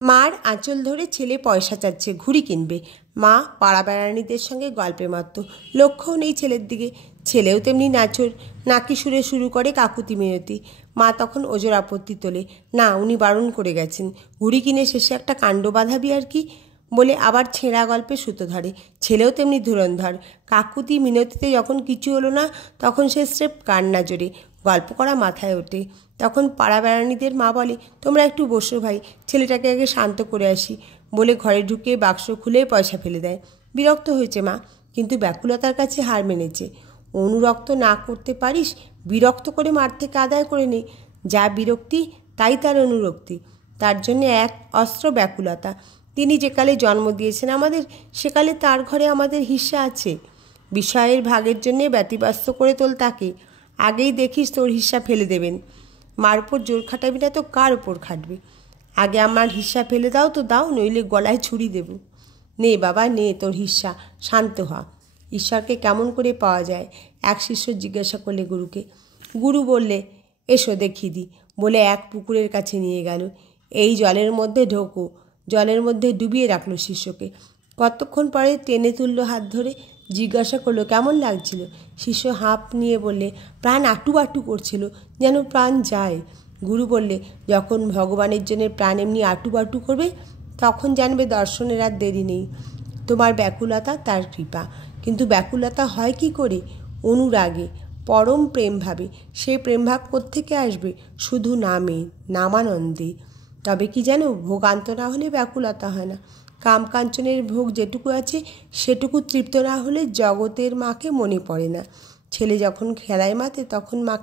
মার আঁচল ধরে ছেলে পয়সা চাচ্ছে, ঘুড়ি কিনবে। মা পাড়া বেড়ানিদের সঙ্গে গল্পে মাত্ত, লক্ষ্যও নেই ছেলের দিকে। ছেলেও তেমনি নাচর, নাকি সুরে শুরু করে কাকুতি মিনতি। মা তখন ওজোর আপত্তি তোলে, না উনি বারণ করে গেছেন, ঘুড়ি কিনে শেষে একটা কাণ্ড বাঁধাবি আর কি, বলে আবার ছেঁড়া গল্পে সুতো ধরে। ছেলেও তেমনি ধুরন্ধর, কাকুতি মিনতিতে যখন কিছু হলো না তখন সে স্রেফ কান্না জোরে, গল্প করা মাথায় ওঠে। তখন পাড়া বেড়ানিদের মা বলে, তোমরা একটু বসো ভাই, ছেলেটাকে আগে শান্ত করে আসি, বলে ঘরে ঢুকে বাক্স খুলে পয়সা ফেলে দেয়। বিরক্ত হয়েছে মা, কিন্তু ব্যাকুলতার কাছে হার মেনেছে। অনুরক্ত না করতে পারিস, বিরক্ত করে মার থেকে আদায় করে নে। যা বিরক্তি তাই তার অনুরক্তি। তার জন্যে এক অস্ত্র ব্যাকুলতা। তিনি যেকালে জন্ম দিয়েছেন আমাদের, সেকালে তার ঘরে আমাদের হিস্সা আছে। বিষয়ের ভাগের জন্যে ব্যতিব্যস্ত করে তোল তাকে, আগেই দেখিস তোর হিস্সা ফেলে দেবেন। মার উপর জোর খাটাবি না তো কার ওপর খাটবে? আগে আমার হিস্সা ফেলে দাও তো দাও, নইলে গলায় ছুরি দেব। নে বাবা নে তোর হিস্সা, শান্ত হ। ঈশ্বরকে কেমন করে পাওয়া যায়? এক শিষ্য জিজ্ঞাসা করলে গুরুকে। গুরু বললে, এসো দেখিয়ে দি, বলে এক পুকুরের কাছে নিয়ে গেল। এই জলের মধ্যে ঢোকো। জলের মধ্যে ডুবিয়ে রাখলো শিষ্যকে। কতক্ষণ পরে টেনে তুললো হাত ধরে, জিজ্ঞাসা করলো কেমন লাগছিল। শিষ্য হাঁপ নিয়ে বললে, প্রাণ আটু আটু করছিল, যেন প্রাণ যায়। গুরু বললে, যখন ভগবানের জন্য প্রাণ এমনি আটু আটু করবে তখন জানবে দর্শনের আর দেরি নেই। তোমার ব্যাকুলতা তার কৃপা, কিন্তু ব্যাকুলতা হয় কি করে? অনুরাগে, পরম প্রেমভাবে। সেই প্রেমভাব কোত্থেকে আসবে? শুধু নামে, নামানন্দে। তবে কি যেন, ভোগান্ত না হলে ব্যাকুলতা হয় না। কামকাঞ্চনের ভোগ যেটুকু আছে সেটুকু তৃপ্ত না হলে জগতের মাকে মনে পড়ে না। ছেলে যখন খেলায় মাতে তখন মা